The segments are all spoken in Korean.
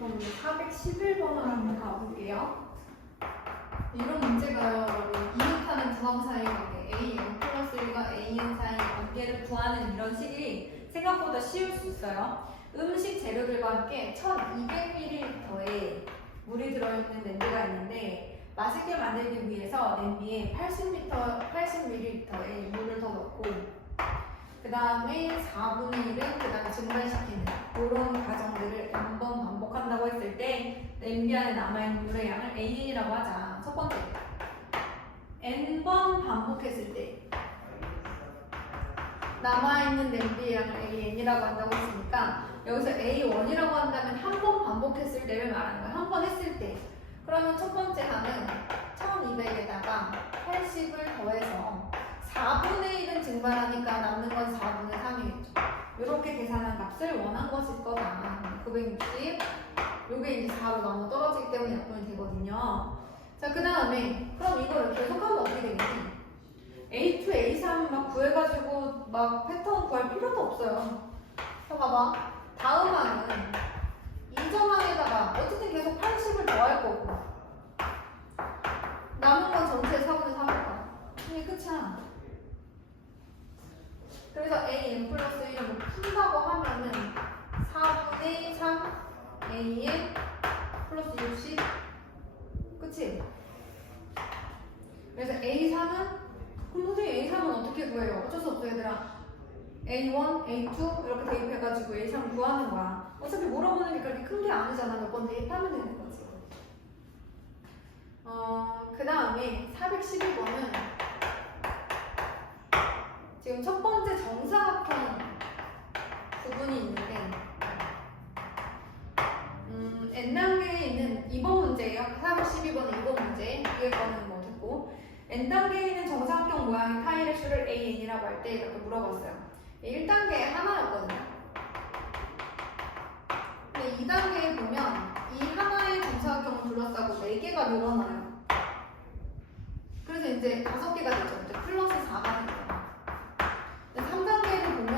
그럼 411번을 한번 가볼게요. 이런 문제가요, 여러분. 이웃하는 부항 사이의 관계, AN 플러스 1과 AN 사이의 관계를 구하는 이런 식이 생각보다 쉬울 수 있어요. 음식 재료들과 함께 1200ml의 물이 들어있는 냄비가 있는데 맛있게 만들기 위해서 냄비에 80ml의 물을 더 넣고 그 다음에 4분의 1은 그 다음에 증발시키는 그런 과정들을 n번 반복한다고 했을 때 냄비 안에 남아있는 물의 양을 AN이라고 하자. 첫 번째, n번 반복했을 때 남아있는 냄비의 양을 AN이라고 한다고 했으니까 여기서 A1이라고 한다면 한 번 반복했을 때를 말하는 거야. 한 번 했을 때. 그러면 첫 번째 하는 1200에다가 80을 더해서 4분의 1은 증발하니까 남는 건 4분의 3이겠죠. 이렇게 계산한 값을 원한 것일 거다. 960. 요게 이제 4로 나눠 떨어지기 때문에 약분이 되거든요. 자, 그 다음에 그럼 이거를 계속하면 어떻게 되겠니? A2, A3 막 구해가지고 막 패턴 구할 필요도 없어요. 자, 봐봐. 다음 항은 이 점항에다가 어쨌든 계속 80을 더할 거고 남은 건 전체 4분의 3일 거야. 이게 끝이야. 그래서 AN 플러스 1을 푼다고 하면은 4분의 3 AN 플러스 60 그치? 그래서 A3은 그럼 선생님 A3은 어떻게 구해요? 어쩔 수 없어 얘들아. A1, A2 이렇게 대입해가지고 A3 구하는 거야. 어차피 물어보는 게 그렇게 큰 게 아니잖아. 몇 번 대입하면 되는 거지. 그 다음에 411번은 지금 첫 번째 정사각형 부분이 있는데 n단계에 있는 2번 문제예요. 412번은 2번 문제. 위에 거는 뭐 됐고 n단계에 있는 정사각형 모양의 타일의 수를 AN이라고 할 때 이렇게 물어봤어요. 1단계에 하나였거든요. 근데 2단계에 보면 이 하나의 정사각형을 둘러싸고 4개가 늘어나요. 그래서 이제 5개가 되죠. 이제 플러스 4가 되죠. 근데 3단계를 보면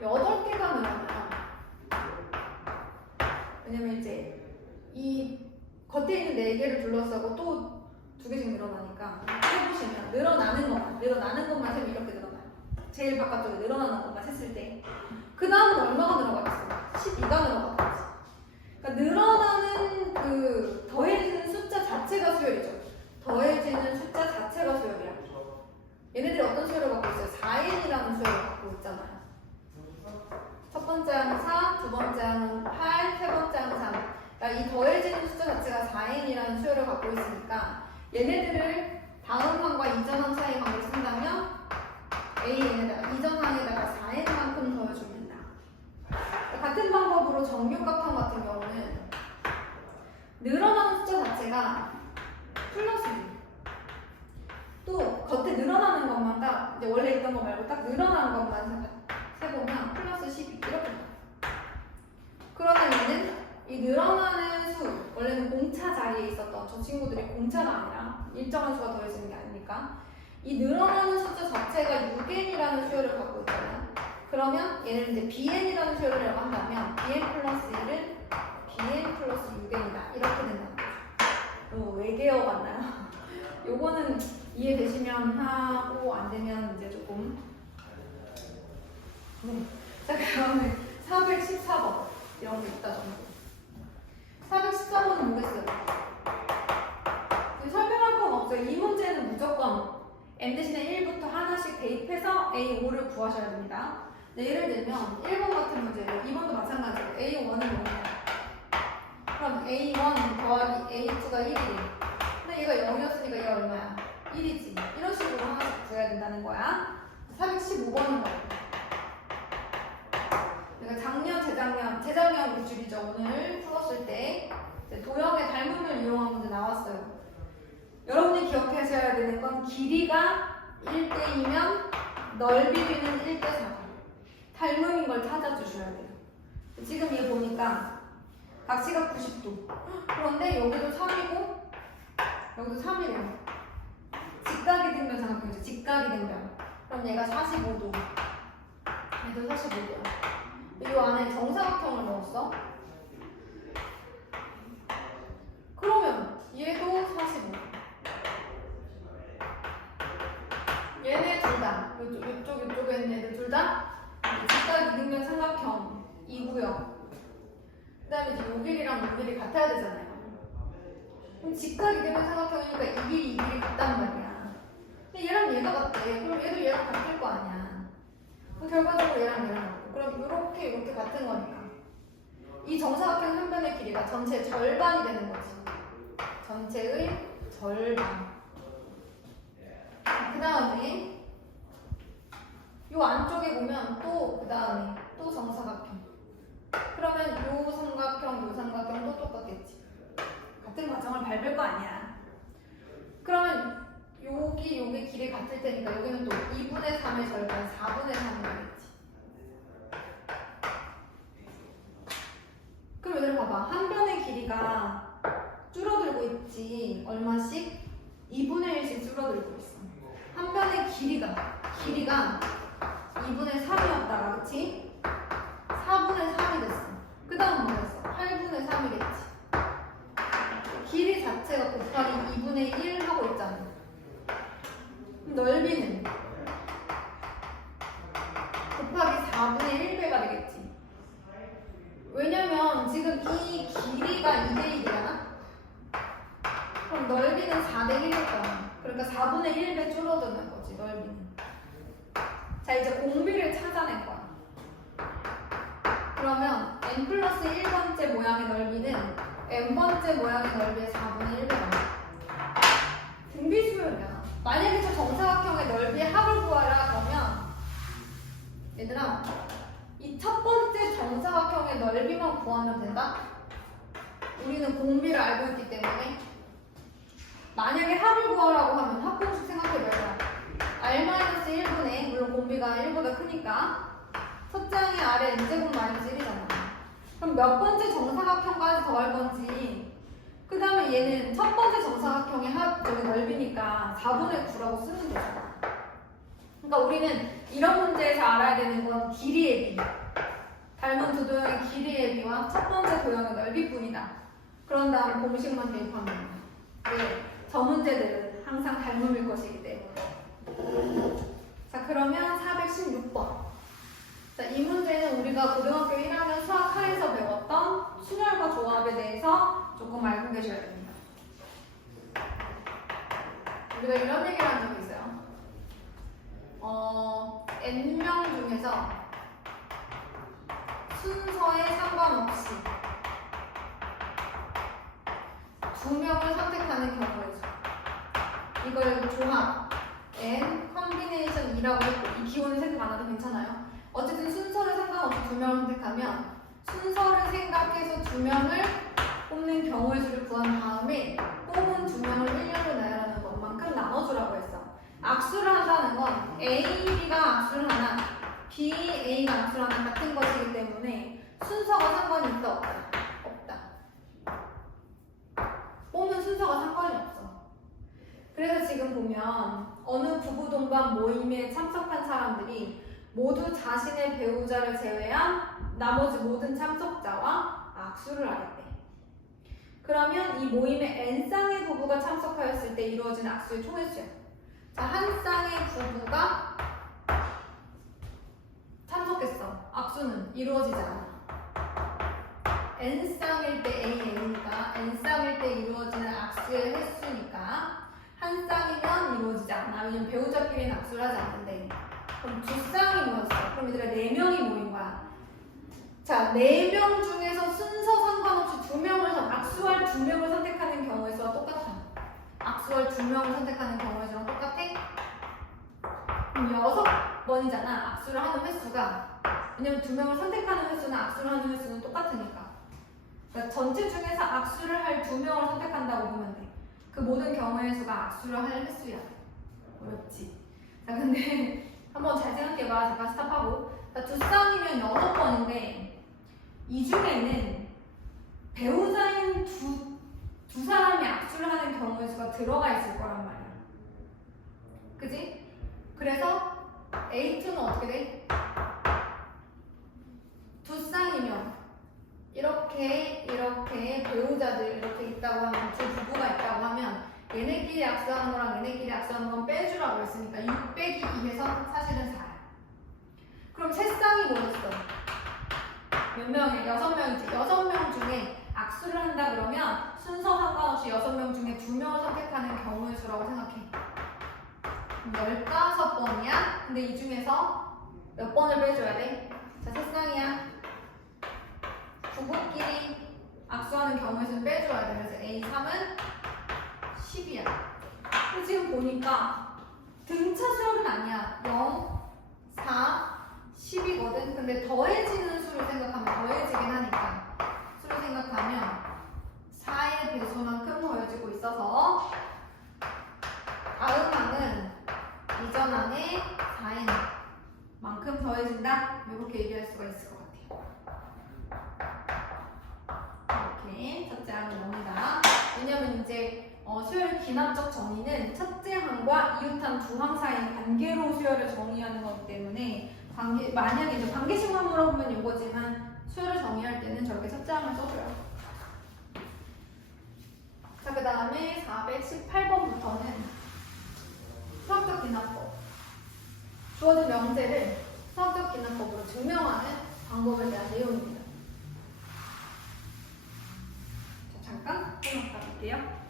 8개가 늘어나요. 왜냐면 이제 이 겉에 있는 4개를 둘러싸고 또 2개씩 늘어나니까 해보시면 늘어나는 것만 세면 이렇게 늘어나요. 제일 바깥쪽에 늘어나는 것만 셌을 때 그 다음은 얼마가 늘어가겠어요? 12가 늘어가겠지. 그러니까 늘어나는 그 더해지는 숫자 자체가 수열이죠. 더해지는 숫자 자체가 수열이야. 얘네들이 어떤 수열을 갖고 있어요? 4n이라는 수열을 갖고 있잖아요. 첫 번째 항은 4, 두 번째 항은 8, 세 번째 항은 3. 그러니까 이 더해지는 숫자 자체가 4n이라는 수열을 갖고 있으니까 얘네들을 다음 항과 이전 항 사이에 관계를 쓴다면 AN에다가 이전 항에다가 4n만큼 더해주면 된다. 같은 방법으로 정육각형 같은 경우는 늘어나는 숫자 자체가 플러스 1. 또 겉에 늘어나는 것만 딱 이제 원래 있던 거 말고 딱 늘어나는 것만 세보면 플러스 12 이렇게 돼요. 그러면 얘는 이 늘어나는 수 원래는 공차 자리에 있었던 저 친구들이 공차가 아니라 일정한 수가 더해지는 게 아니니까 이 늘어나는 숫자 자체가 6n이라는 수열을 갖고 있잖아요. 그러면 얘는 이제 bn이라는 수열을 한다면 bn 플러스 1은 bn 플러스 6n이다 이렇게 된다는 거죠. 외계어 같나요? 요거는 이해되시면 하고 안 되면 이제 조금 자, 그러면 414번 이런 게 있다 정도. 414번은 뭐겠어요? 설명할 건 없어요. 이 문제는 무조건 n 대신에 1부터 하나씩 대입해서 A5를 구하셔야 됩니다. 네, 예를 들면 1번 같은 문제를 2번도 마찬가지로 A1은 뭐냐? 그럼 A1 더하기 A2가 1이래. 근데 얘가 0이었으니까 얘가 얼마야? 1이지. 이런 식으로 하나씩 구해야 된다는 거야. 415번은 뭐야? 그러니까 작년, 재작년 우줄이죠. 오늘 풀었을 때 도형의 닮음을 이용한 문제 나왔어요. 여러분이 기억하셔야 되는 건 길이가 1대2면 넓이는 1대4. 닮음인 걸 찾아주셔야 돼요. 지금 얘 보니까 각시각 90도. 그런데 여기도 3이고 여기도 3이래요. 직각이 된 변삼각형이죠. 직각이 된 변. 그럼 얘가 45도. 얘도 45도야. 이 안에 정사각형을 넣었어. 그러면 얘도 45. 얘네 둘 다, 이쪽에 있는 애들 둘 다 직각 이등변 삼각형이고요. 그 다음에 이제 요 길이랑 요 길이 같아야 되잖아요. 그럼 직각 이등변 삼각형이니까 이 길이 같단 말이야. 근데 얘랑 얘가 같대. 그럼 얘도 얘랑 같을 거 아니야. 그럼 결과적으로 얘랑 같고. 그럼 이렇게 같은 거니까. 이 정사각형 한 변의 길이가 전체의 절반이 되는 거지. 전체의 절반. 그 다음에 요 안쪽에 보면 또 그 다음에 또 정사각형. 그러면 요 삼각형도 똑같겠지. 같은 과정을 밟을 거 아니야. 그러면 요게 길이 같을 테니까 여기는 또 2분의 3의 절반 4분의 3이 되겠지. 그럼 얘들아 봐봐. 한 변의 길이가 줄어들고 있지. 얼마씩? 2분의 1씩 줄어들고 있어. 한 변의 길이가 2분의 3이었다가 그치? 4분의 3이 됐어. 그 다음 뭐였어? 8분의 3이겠지. 길이 자체가 곱하기 2분의 1 하고 있잖아. 그럼 넓이는 곱하기 4분의 1배가 되겠지. 왜냐면 지금 이 길이가 2대 1이잖아? 그럼 넓이는 4대 1일 거야. 그러니까 4분의 1배 줄어드는 거지, 넓이는. 자, 이제 공비를 찾아낼 거야. 그러면 n 플러스 1번째 모양의 넓이는 n번째 모양의 넓이의 4분의 1배가 등비수열이야. 만약에 저 정사각형의 넓이의 합을 구하라 그러면 얘들아 이 첫 번째 정사각형의 넓이만 구하면 된다? 우리는 공비를 알고 있기 때문에 만약에 합을 구하라고 하면 합공식 생각해봐요. R-1분의 물론 공비가 1보다 크니까 첫 장의 아래 n제곱 마이너스 1이잖아. 그럼 몇 번째 정사각형까지 더할 건지 그 다음에 얘는 첫 번째 정사각형의 저기 넓이니까 4분의 9라고 쓰는 거잖아. 그러니까 우리는 이런 문제에서 알아야 되는 건 길이의 비. 닮은 두 도형의 길이의 비와 첫 번째 도형의 넓이뿐이다. 그런 다음 공식만 대입하면 돼. 왜? 저 문제들은 항상 닮음일 것이기 때문에. 자, 그러면 416번. 자, 이 문제는 우리가 고등학교 1학년 수학 하에서 배웠던 순열과 조합에 대해서 조금 알고 계셔야 됩니다. 우리가 이런 얘기를 한 적이 있어요. n명 중에서 순서에 상관없이 2명을 선택하는 경우에서 이걸 조합, n, 컨비네이션이라고 했고 이 기호는 생각 안 해도 괜찮아요. 어쨌든 순서를 상관없이 2명을 선택하면 순서를 생각해서 2명을 뽑는 경우의 수를 구한 다음에 뽑은 2명을 1렬로 나열하는 것만큼 나눠주라고 했어. 악수를 한다는 건 A, B가 악수를 하나, B, A가 악수를 하나 같은 것이기 때문에 순서가 상관이 있다 없다? 없다. 뽑는 순서가 상관이 없어. 그래서 지금 보면 어느 부부 동반 모임에 참석한 사람들이 모두 자신의 배우자를 제외한 나머지 모든 참석자와 악수를 하겠대. 그러면 이 모임에 n쌍의 부부가 참석하였을 때 이루어진 악수의 총횟수야. 자, 한 쌍의 부부가 참석했어. 악수는 이루어지지 않아. n쌍일 때 AN이니까 n쌍일 때 이루어지는 악수의 횟수니까 한 쌍이면 이루어지지 않아. 왜냐면 배우자끼리는 악수를 하지 않는데. 그럼 두 쌍이 모였어. 그럼 얘들아 4명이 모인 거야. 자, 4명 중에서 순서 상관없이 2명을 악수할 2명을 선택하는 경우의 수와 똑같아. 악수할 2명을 선택하는 경우의 수랑 똑같아? 그럼 6번이잖아. 악수를 하는 횟수가. 왜냐면 2명을 선택하는 횟수나 악수를 하는 횟수는 똑같으니까. 그러니까 전체 중에서 악수를 할 2명을 선택한다고 보면 돼. 그 모든 경우의 수가 악수를 할 횟수야. 어렵지? 자, 근데 한번 잘 생각해봐. 잠깐 스탑하고. 자, 두 쌍이면 6번인데 이 중에는 배우자인 두 사람이 악수를 하는 경우의 수가 들어가 있을 거란 말이야. 그지? 그래서 A2는 어떻게 돼? 두 쌍이면 이렇게 이렇게 배우자들 이렇게 있다고 하면, 두 부부가 있다고 하면 얘네끼리 악수하는 거랑 얘네끼리 악수하는 건 빼주라고 했으니까 6 빼기 2에서 사실은 4야. 그럼 세 쌍이 뭐였어? 몇 명이야? 6명이지. 6명 중에 악수를 한다 그러면 순서 상관없이 6명 중에 2명을 선택하는 경우의 수라고 생각해. 15번이야. 근데 이 중에서 몇 번을 빼줘야 돼? 자, 세 쌍이야. 부부끼리 악수하는 경우의 수는 빼줘야 돼. 그래서 A3은 10이야. 근데 지금 보니까 등차 수열은 아니야. 0, 4, 10이거든. 근데 더해지는 수를 생각하면 더해지긴 하니까 수를 생각하면 4의 배수만큼 더해지고 있어서 다음 항은 이전 항의 4의 만큼 더해진다. 이렇게 얘기할 수가 있을 것 같아요. 이렇게 첫째 항은 옵니다. 왜냐면 이제 수열의 기납적 정의는 첫째 항과 이웃항 두 항 사이의 관계로 수열을 정의하는 거기 때문에 만약에 이제 관계식만 물어보면 이거지만 수열을 정의할 때는 저렇게 첫째 항을 써줘요. 자, 그 다음에 418번부터는 수학적 기납법. 주어진 명제를 수학적 기납법으로 증명하는 방법에 대한 내용입니다. 자, 잠깐 설명 드릴게요.